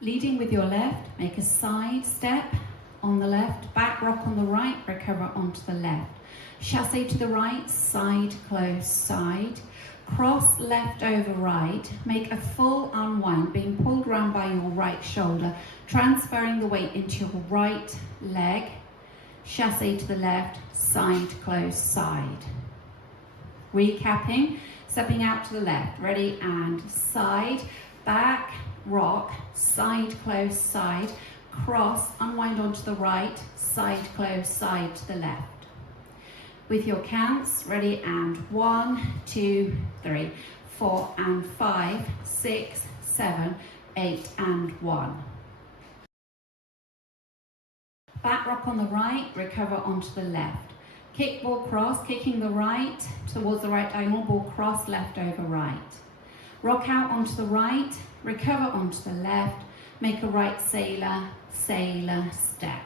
Leading with your left, make a side step on the left, back rock on the right, recover onto the left. Chassé to the right, side, close, side. Cross left over right, make a full unwind, being pulled round by your right shoulder, transferring the weight into your right leg. Chassé to the left, side, close, side. Recapping, stepping out to the left, ready, and side, back, rock, side, close, side, cross, unwind onto the right, side, close, side to the left. With your counts, ready, and 1, 2, 3, 4, and 5, 6, 7, 8, and 1. Back rock on the right, recover onto the left. Kick, ball, cross, kicking the right towards the right diagonal, ball, cross, left over right. Rock out onto the right, recover onto the left, make a right sailor, sailor, step.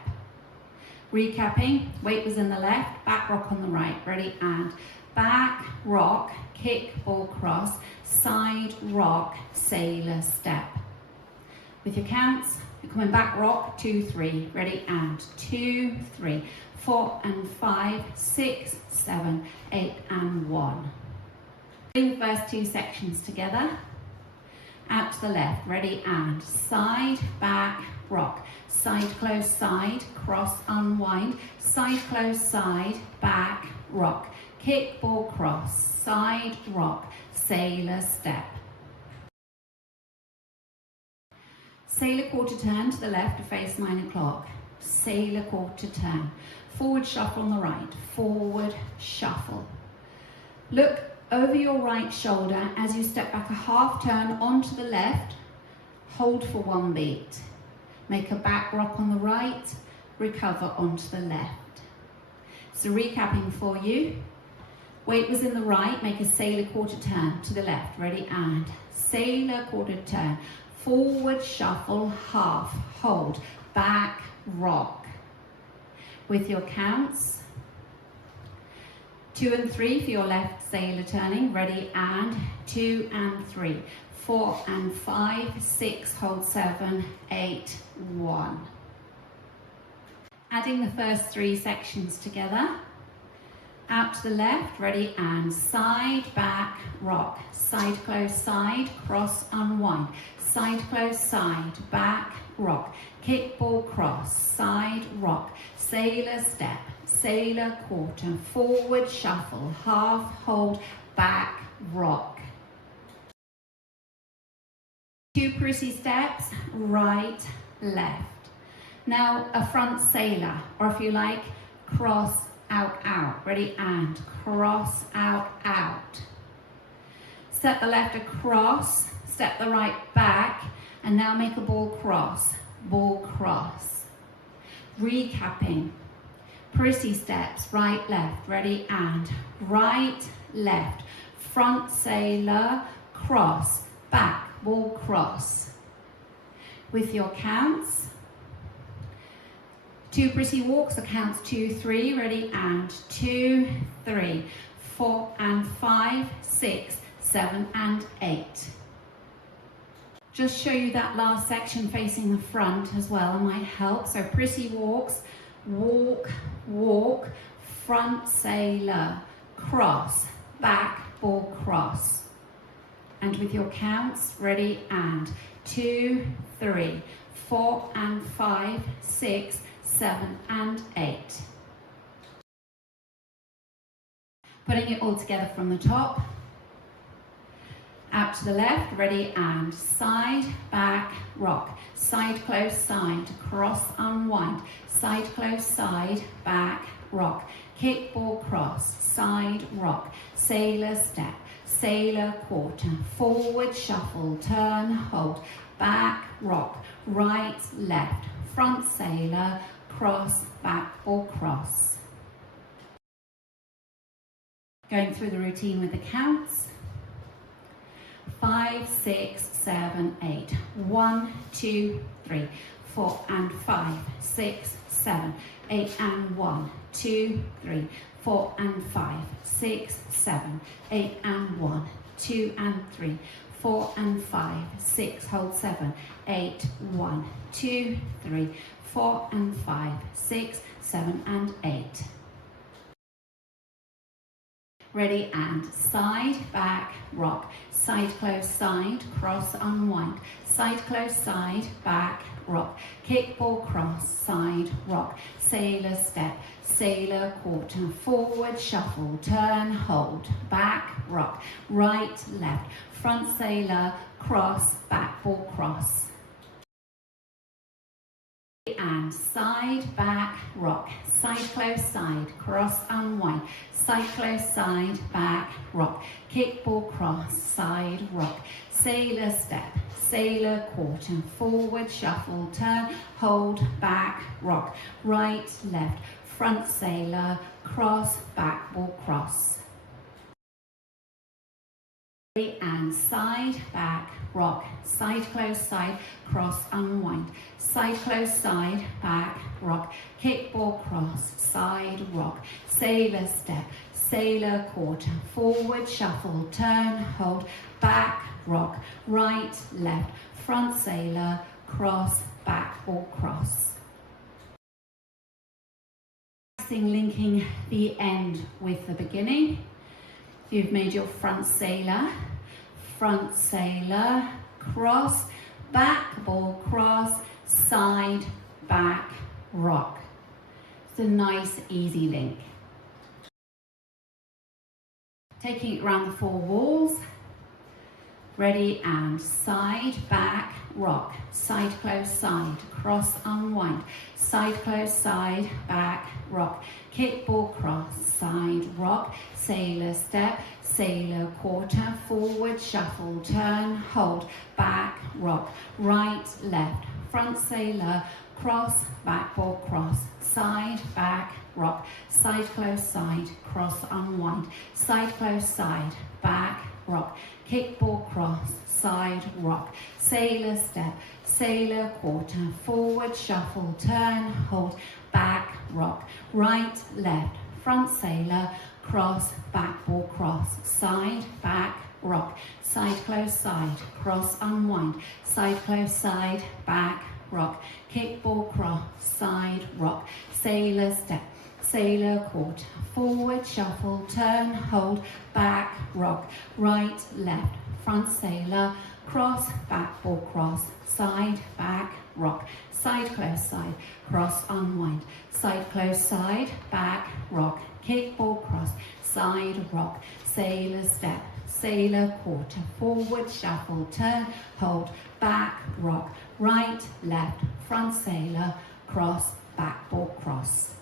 Recapping, weight was in the left, back rock on the right, ready, and back, rock, kick, ball, cross, side, rock, sailor, step. With your counts, you're coming back, rock, 2, 3, ready, and 2, 3, 4, and 5, 6, 7, 8, and 1. Bring the first two sections together. Out to the left, ready, and side, back, rock, side, close, side, cross, unwind, side, close, side, back, rock, kick, ball, cross, side, rock, sailor, step. Sailor quarter turn to the left to face 9 o'clock. Sailor quarter turn. Forward shuffle on the right, forward shuffle. Look over your right shoulder as you step back a half turn onto the left, hold for 1 beat. Make a back rock on the right, recover onto the left. So recapping for you, weight was in the right, make a sailor quarter turn to the left, ready, and sailor quarter turn, forward shuffle, half, hold, back, rock. With your counts, 2 and 3 for your left sailor turning, ready, and 2 and 3, 4 and 5, 6, hold 7, 8, 1. Adding the first 3 sections together. Out to the left, ready, and side, back, rock, side, close, side, cross, unwind, side, close, side, back, rock, kick, ball, cross, side, rock, sailor, step, sailor, quarter, forward, shuffle, half, hold, back, rock. 2 pretty steps, right, left. Now a front sailor, or if you like, cross, out, out. Ready, and cross, out, out. Step the left across, step the right back, and now make a ball cross, Recapping. Pretty steps, right, left, ready, and right, left, front sailor, cross, back, ball, cross. With your counts, 2 pretty walks, so counts 2, 3, ready, and 2, 3, 4, and 5, 6, 7, and 8. Just show you that last section facing the front as well, it might help. So pretty walks, walk, walk, front sailor, cross, back, ball, cross. And with your counts, ready, and 2, 3, 4, and 5, 6, 7, and 8. Putting it all together from the top. Out to the left, ready, and side, back, rock, side, close, side, cross, unwind, side, close, side, back, rock, kick, ball, cross, side, rock, sailor, step, sailor, quarter, forward, shuffle, turn, hold, back, rock, right, left, front sailor, cross, back, ball, cross. Going through the routine with the counts. 5, 6, 7, 8. 1, 2, 3, 4, and 5, 6, 7, 8, and 1, 2, 3, 4, and 5, 6, 7, 8, and 1, 2, and 3, 4 and 5, 6, hold 7, 8, 1, 2, 3, 4 and 5, 6, 7 and 8. Ready, and side, back, rock, side, close, side, cross, unwind, side, close, side, back, rock, kick, ball, cross, side, rock, sailor step, sailor quarter, forward, shuffle, turn, hold, back, rock, right, left, front sailor, cross, back, ball, cross. And side, back, rock, side, close, side, cross, unwind, side, close, side, back, rock, kick, ball, cross, side, rock, sailor step, sailor quarter, forward, shuffle, turn, hold, back, rock, right, left, front sailor, cross, back, ball, cross. And side, back, rock, side, close, side, cross, unwind, side, close, side, back, rock, kick, ball, cross, side, rock, sailor step, sailor quarter, forward, shuffle, turn, hold, back, rock, right, left, front sailor, cross, back, ball, cross. Linking the end with the beginning. You've made your front sailor, cross, back, ball, cross, side, back, rock. It's a nice, easy link. Taking it around the 4 walls. Ready, and side, back, rock, side, close, side, cross, unwind, side, close, side, back, rock, kick, ball, cross, side, rock, sailor step, sailor quarter, forward, shuffle, turn, hold, back, rock, right, left, front sailor, cross, back, ball, cross, side, back, rock, side, close, side, cross, unwind, side, close, side, back, rock, kick, ball, cross, side, rock, sailor step, sailor quarter, forward, shuffle, turn, hold, back, rock, right, left, front sailor, cross, back, ball, cross, side, back, rock, side, close, side, cross, unwind, side, close, side, back, rock, kick, ball, cross, side, rock, sailor step, sailor quarter, forward, shuffle, turn, hold, back, rock, right, left, front sailor, cross, back, ball, cross, side, back, rock, side, close, side, cross, unwind, side, close, side, back, rock, kick, ball, cross, side, rock, sailor step, sailor quarter, forward, shuffle, turn, hold, back, rock, right, left, front sailor, cross, back, ball, cross.